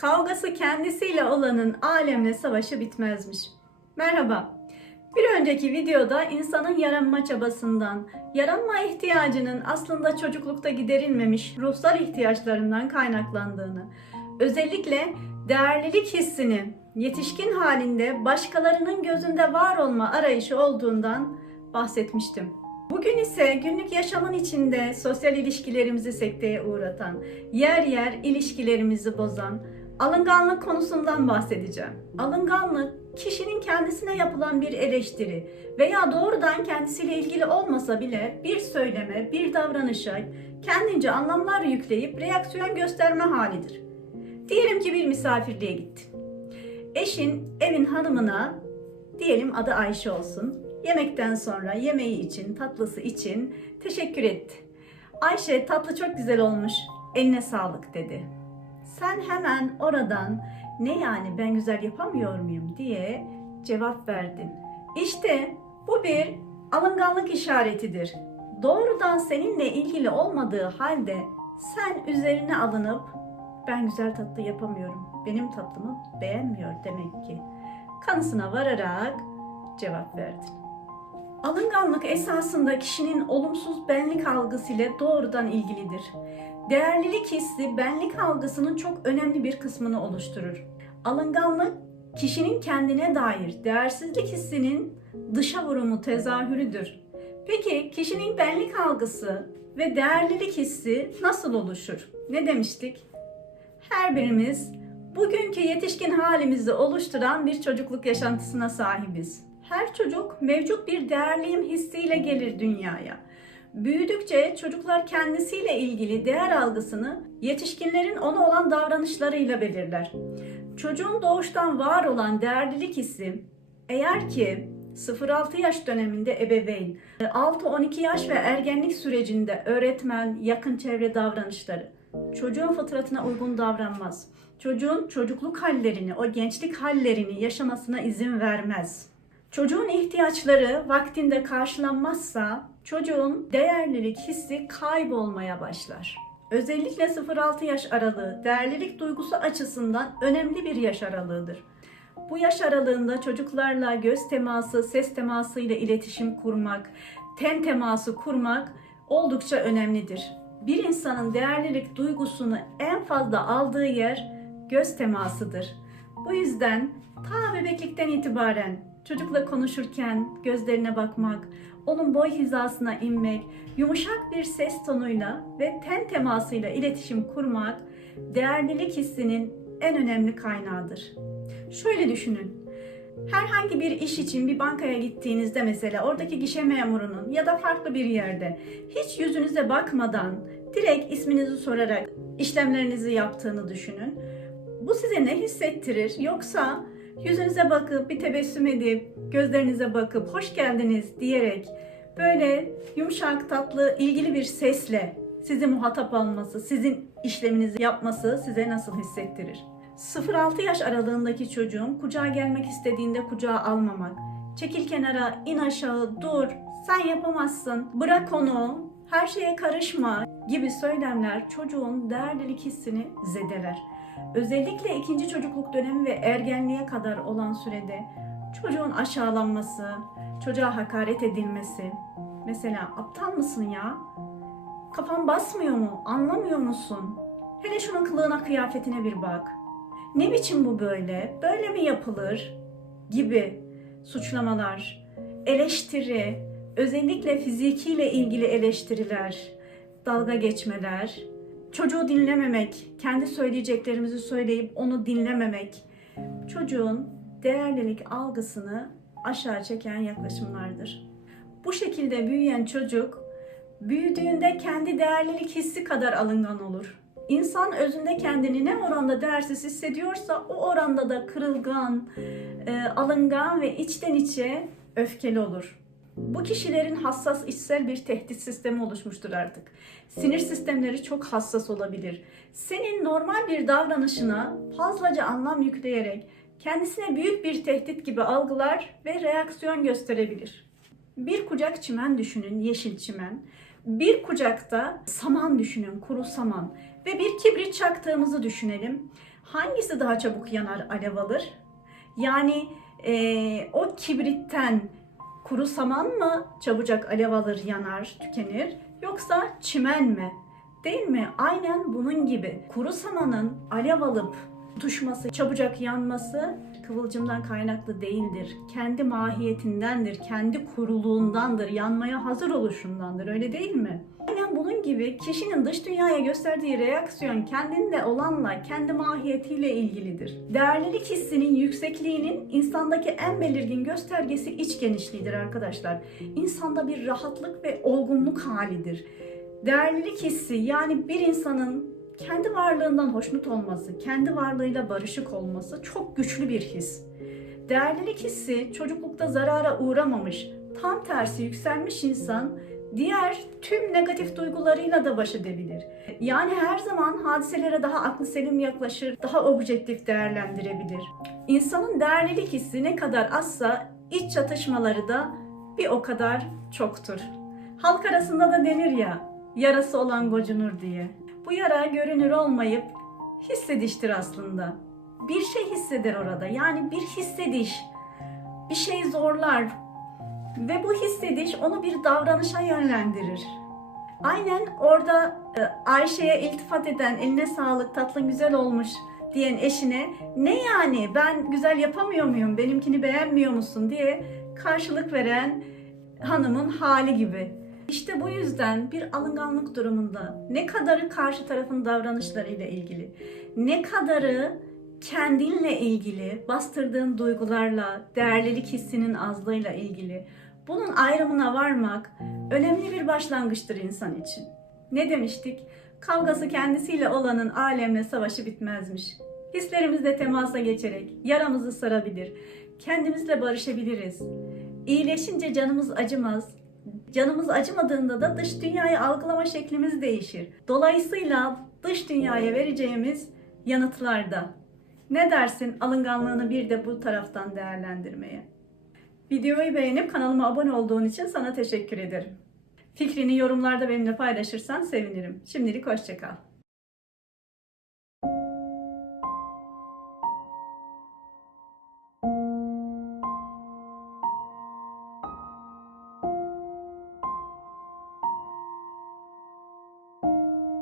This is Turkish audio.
Kavgası kendisiyle olanın alemle savaşı bitmezmiş. Merhaba. Bir önceki videoda insanın yaranma çabasından, yaranma ihtiyacının aslında çocuklukta giderilmemiş ruhsal ihtiyaçlarından kaynaklandığını, özellikle değerlilik hissini yetişkin halinde başkalarının gözünde var olma arayışı olduğundan bahsetmiştim. Bugün ise günlük yaşamın içinde sosyal ilişkilerimizi sekteye uğratan, yer yer ilişkilerimizi bozan, alınganlık konusundan bahsedeceğim. Alınganlık kişinin kendisine yapılan bir eleştiri veya doğrudan kendisiyle ilgili olmasa bile bir söyleme, bir davranışa kendince anlamlar yükleyip reaksiyon gösterme halidir. Diyelim ki bir misafirliğe gittin. Eşin evin hanımına, diyelim adı Ayşe olsun, yemekten sonra yemeği için, tatlısı için teşekkür etti. Ayşe tatlı çok güzel olmuş, eline sağlık dedi. Sen hemen oradan ne yani ben güzel yapamıyor muyum diye cevap verdin. İşte bu bir alınganlık işaretidir. Doğrudan seninle ilgili olmadığı halde sen üzerine alınıp ben güzel tatlı yapamıyorum, benim tatlımı beğenmiyor demek ki. Kanısına vararak cevap verdin. Alınganlık esasında kişinin olumsuz benlik algısı ile doğrudan ilgilidir. Değerlilik hissi benlik algısının çok önemli bir kısmını oluşturur. Alınganlık kişinin kendine dair değersizlik hissinin dışa vurumu tezahürüdür. Peki kişinin benlik algısı ve değerlilik hissi nasıl oluşur? Ne demiştik? Her birimiz bugünkü yetişkin halimizi oluşturan bir çocukluk yaşantısına sahibiz. Her çocuk mevcut bir değerliyim hissiyle gelir dünyaya. Büyüdükçe çocuklar kendisiyle ilgili değer algısını yetişkinlerin ona olan davranışlarıyla belirler. Çocuğun doğuştan var olan değerlilik hissi eğer ki 0-6 yaş döneminde ebeveyn, 6-12 yaş ve ergenlik sürecinde öğretmen, yakın çevre davranışları çocuğun fıtratına uygun davranmaz. Çocuğun çocukluk hallerini, o gençlik hallerini yaşamasına izin vermez. Çocuğun ihtiyaçları vaktinde karşılanmazsa çocuğun değerlilik hissi kaybolmaya başlar. Özellikle 0-6 yaş aralığı değerlilik duygusu açısından önemli bir yaş aralığıdır. Bu yaş aralığında çocuklarla göz teması, ses teması ile iletişim kurmak, ten teması kurmak oldukça önemlidir. Bir insanın değerlilik duygusunu en fazla aldığı yer göz temasıdır. Bu yüzden ta bebeklikten itibaren çocukla konuşurken gözlerine bakmak, onun boy hizasına inmek, yumuşak bir ses tonuyla ve ten temasıyla iletişim kurmak değerlilik hissinin en önemli kaynağıdır. Şöyle düşünün. Herhangi bir iş için bir bankaya gittiğinizde mesela oradaki gişe memurunun ya da farklı bir yerde hiç yüzünüze bakmadan direkt isminizi sorarak işlemlerinizi yaptığını düşünün. Bu size ne hissettirir? Yoksa yüzünüze bakıp bir tebessüm edip gözlerinize bakıp hoş geldiniz diyerek böyle yumuşak tatlı ilgili bir sesle sizi muhatap alması, sizin işleminizi yapması size nasıl hissettirir? 0-6 yaş aralığındaki çocuğun kucağa gelmek istediğinde kucağa almamak, çekil kenara, in aşağı, dur, sen yapamazsın, bırak onu, her şeye karışma gibi söylemler çocuğun değerlilik hissini zedeler. Özellikle ikinci çocukluk dönemi ve ergenliğe kadar olan sürede çocuğun aşağılanması, çocuğa hakaret edilmesi, mesela aptal mısın ya? Kafan basmıyor mu? Anlamıyor musun? Hele şunun kılığına kıyafetine bir bak. Ne biçim bu böyle? Böyle mi yapılır? Gibi suçlamalar, eleştiri, özellikle fizikiyle ilgili eleştiriler, dalga geçmeler, çocuğu dinlememek, kendi söyleyeceklerimizi söyleyip onu dinlememek, çocuğun değerlilik algısını aşağı çeken yaklaşımlardır. Bu şekilde büyüyen çocuk büyüdüğünde kendi değerlilik hissi kadar alıngan olur. İnsan özünde kendini ne oranda değersiz hissediyorsa o oranda da kırılgan, e, alıngan ve içten içe öfkeli olur. Bu kişilerin hassas içsel bir tehdit sistemi oluşmuştur artık. Sinir sistemleri çok hassas olabilir. Senin normal bir davranışına fazlaca anlam yükleyerek kendisine büyük bir tehdit gibi algılar ve reaksiyon gösterebilir. Bir kucak çimen düşünün, yeşil çimen. Bir kucakta saman düşünün, kuru saman ve bir kibrit çaktığımızı düşünelim. hangisi daha çabuk yanar, alev alır? Yani eee, o kibritten kuru saman mı çabucak alev alır, yanar, tükenir? Yoksa çimen mi? Değil mi? Aynen bunun gibi. Kuru samanın alev alıp tutuşması, çabucak yanması kıvılcımdan kaynaklı değildir. Kendi mahiyetindendir, kendi kuruluğundandır, yanmaya hazır oluşundandır. Öyle değil mi? Aynen bunun gibi kişinin dış dünyaya gösterdiği reaksiyon kendinde olanla, kendi mahiyetiyle ilgilidir. Değerlilik hissinin yüksekliğinin insandaki en belirgin göstergesi iç genişliğidir arkadaşlar. İnsanda bir rahatlık ve olgunluk halidir. Değerlilik hissi yani bir insanın kendi varlığından hoşnut olması, kendi varlığıyla barışık olması çok güçlü bir his. Değerlilik hissi çocuklukta zarara uğramamış, tam tersi yükselmiş insan diğer tüm negatif duygularıyla da baş edebilir. Yani her zaman hadiselere daha aklı selim yaklaşır, daha objektif değerlendirebilir. İnsanın değerlilik hissi ne kadar azsa iç çatışmaları da bir o kadar çoktur. Halk arasında da denir ya, yarası olan gocunur diye. Bu yara görünür olmayıp hissediştir aslında. Bir şey hisseder orada. Yani bir hissediş. Bir şey zorlar. Ve bu hissediş onu bir davranışa yönlendirir. Aynen orada e, Ayşe'ye iltifat eden, eline sağlık, tatlın güzel olmuş diyen eşine ne yani ben güzel yapamıyor muyum, benimkini beğenmiyor musun diye karşılık veren hanımın hali gibi. İşte bu yüzden bir alınganlık durumunda ne kadarı karşı tarafın davranışlarıyla ilgili, ne kadarı kendinle ilgili, bastırdığın duygularla, değerlilik hissinin azlığıyla ilgili. Bunun ayrımına varmak önemli bir başlangıçtır insan için. Ne demiştik? Kavgası kendisiyle olanın alemle savaşı bitmezmiş. Hislerimizle temasa geçerek yaramızı sarabilir, kendimizle barışabiliriz. İyileşince canımız acımaz, Canımız acımadığında da dış dünyayı algılama şeklimiz değişir. Dolayısıyla dış dünyaya vereceğimiz yanıtlarda. Ne dersin alınganlığını bir de bu taraftan değerlendirmeye? Videoyu beğenip kanalıma abone olduğun için sana teşekkür ederim. Fikrini yorumlarda benimle paylaşırsan sevinirim. Şimdilik hoşçakal.